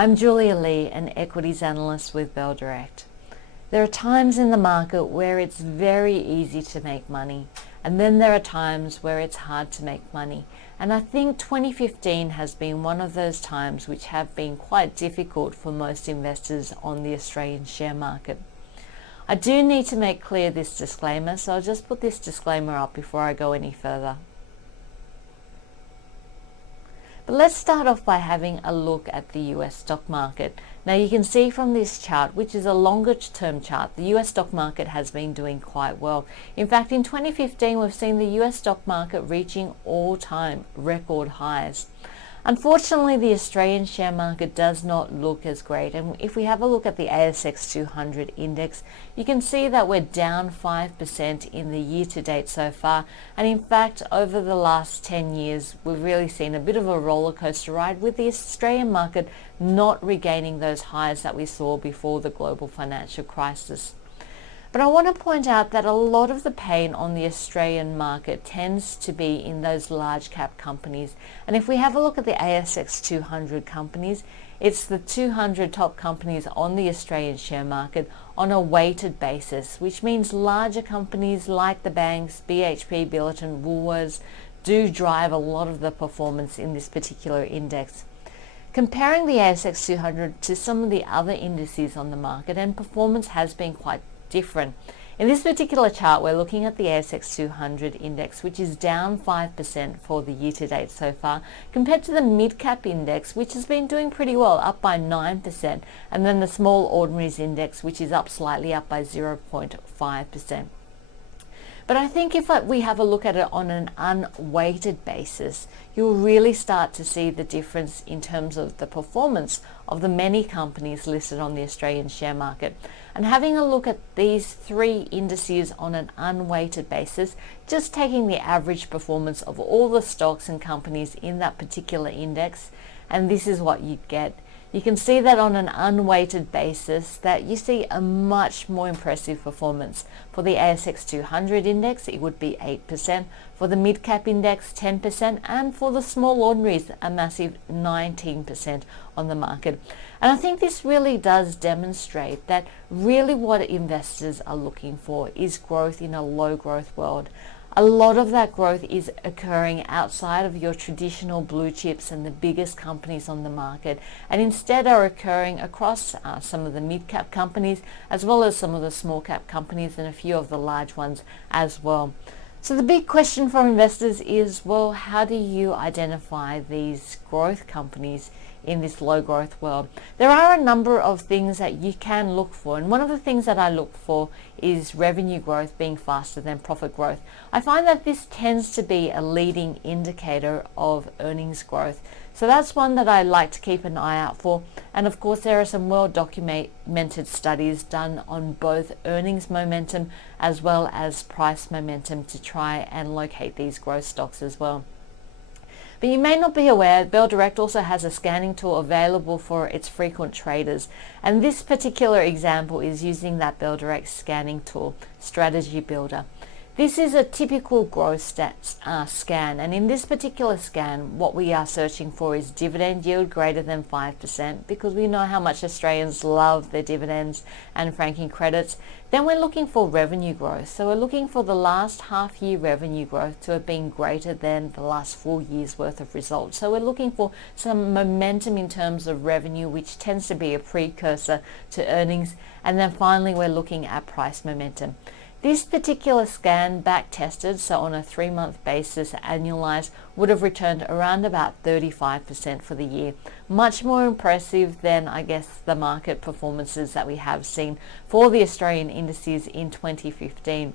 I'm Julia Lee, an Equities Analyst with Bell Direct. There are times in the market where it's very easy to make money, and then there are times where it's hard to make money. And I think 2015 has been one of those times which have been quite difficult for most investors on the Australian share market. I do need to make clear this disclaimer, so I'll just put this disclaimer up before I go any further. But let's start off by having a look at the US stock market. Now you can see from this chart, which is a longer term chart, the US stock market has been doing quite well. In fact, in 2015, we've seen the US stock market reaching all-time record highs. Unfortunately, the Australian share market does not look as great, and if we have a look at the ASX 200 index, you can see that we're down 5% in the year to date so far, and in fact over the last 10 years we've really seen a bit of a roller coaster ride, with the Australian market not regaining those highs that we saw before the global financial crisis. But I want to point out that a lot of the pain on the Australian market tends to be in those large cap companies. And if we have a look at the ASX 200 companies, it's the 200 top companies on the Australian share market on a weighted basis, which means larger companies like the banks, BHP, Billiton, Woolworths, do drive a lot of the performance in this particular index. Comparing the ASX 200 to some of the other indices on the market, and performance has been quite different. In this particular chart, we're looking at the ASX 200 index, which is down 5% for the year to date so far, compared to the mid-cap index, which has been doing pretty well, up by 9%, and then the small ordinaries index, which is up slightly, up by 0.5%. But I think if we have a look at it on an unweighted basis, you'll really start to see the difference in terms of the performance of the many companies listed on the Australian share market. And having a look at these three indices on an unweighted basis, just taking the average performance of all the stocks and companies in that particular index, and this is what you get. You can see that on an unweighted basis that you see a much more impressive performance. For the ASX 200 index, it would be 8%, for the mid-cap index 10%, and for the small ordinaries a massive 19% on the market. And I think this really does demonstrate that really what investors are looking for is growth in a low growth world. A lot of that growth is occurring outside of your traditional blue chips and the biggest companies on the market, and instead are occurring across some of the mid-cap companies, as well as some of the small-cap companies and a few of the large ones as well. So the big question for investors is, well, how do you identify these growth companies in this low growth world? There are a number of things that you can look for, and one of the things that I look for is revenue growth being faster than profit growth. I find that this tends to be a leading indicator of earnings growth. So that's one that I like to keep an eye out for. And of course, there are some well documented studies done on both earnings momentum as well as price momentum to try and locate these growth stocks as well. But you may not be aware, Bell Direct also has a scanning tool available for its frequent traders. And this particular example is using that Bell Direct scanning tool, Strategy Builder. This is a typical growth scan, and in this particular scan, what we are searching for is dividend yield greater than 5%, because we know how much Australians love their dividends and franking credits. Then we're looking for revenue growth. So we're looking for the last half year revenue growth to have been greater than the last full year's worth of results. So we're looking for some momentum in terms of revenue, which tends to be a precursor to earnings. And then finally, we're looking at price momentum. This particular scan back tested, so on a 3-month basis annualized, would have returned around about 35% for the year. Much more impressive than, I guess, the market performances that we have seen for the Australian indices in 2015.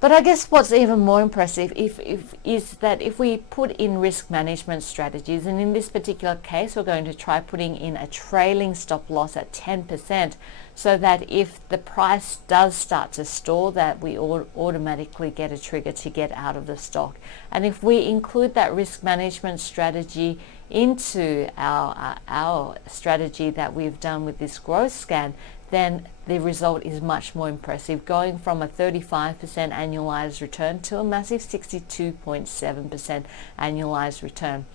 But I guess what's even more impressive is that if we put in risk management strategies, and in this particular case we're going to try putting in a trailing stop loss at 10%, so that if the price does start to stall, that we automatically get a trigger to get out of the stock. And if we include that risk management strategy into our strategy that we've done with this growth scan, then the result is much more impressive, going from a 35% annualized return to a massive 62.7% annualized return.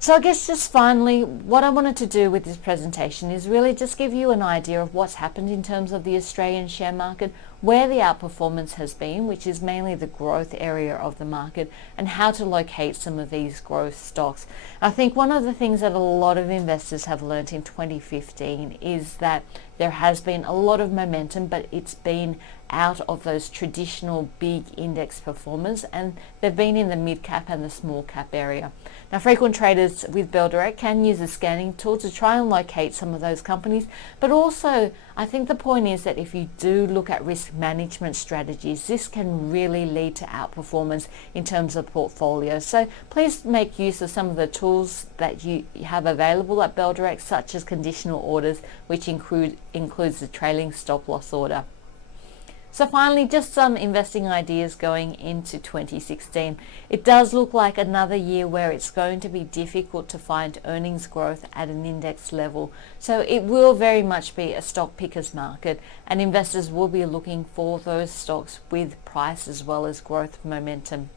So I guess just finally, what I wanted to do with this presentation is really just give you an idea of what's happened in terms of the Australian share market, where the outperformance has been, which is mainly the growth area of the market, and how to locate some of these growth stocks. I think one of the things that a lot of investors have learnt in 2015 is that there has been a lot of momentum, but it's been out of those traditional big index performers, and they've been in the mid cap and the small cap area. Now, frequent traders with Bell Direct can use a scanning tool to try and locate some of those companies, but also I think the point is that if you do look at risk management strategies, this can really lead to outperformance in terms of portfolios. So please make use of some of the tools that you have available at Bell Direct, such as conditional orders, which includes the trailing stop loss order. So finally, just some investing ideas going into 2016. It does look like another year where it's going to be difficult to find earnings growth at an index level. So it will very much be a stock picker's market, and investors will be looking for those stocks with price as well as growth momentum.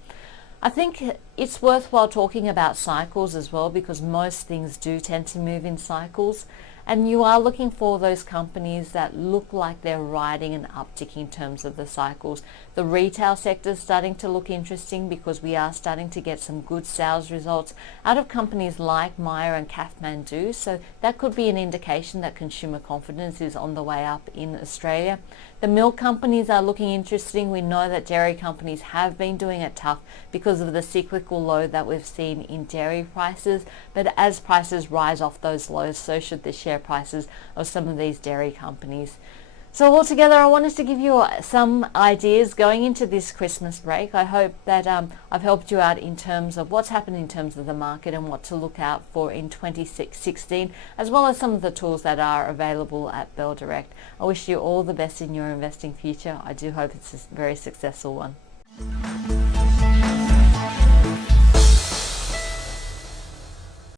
I think it's worthwhile talking about cycles as well, because most things do tend to move in cycles. And you are looking for those companies that look like they're riding an uptick in terms of the cycles. The retail sector is starting to look interesting because we are starting to get some good sales results out of companies like Myer and Kathmandu. So that could be an indication that consumer confidence is on the way up in Australia. The milk companies are looking interesting. We know that dairy companies have been doing it tough because of the cyclical low that we've seen in dairy prices. But as prices rise off those lows, so should the share prices of some of these dairy companies. So altogether, I wanted to give you some ideas going into this Christmas break. I hope that I've helped you out in terms of what's happened in terms of the market and what to look out for in 2016, as well as some of the tools that are available at Bell Direct. I wish you all the best in your investing future. I do hope it's a very successful one.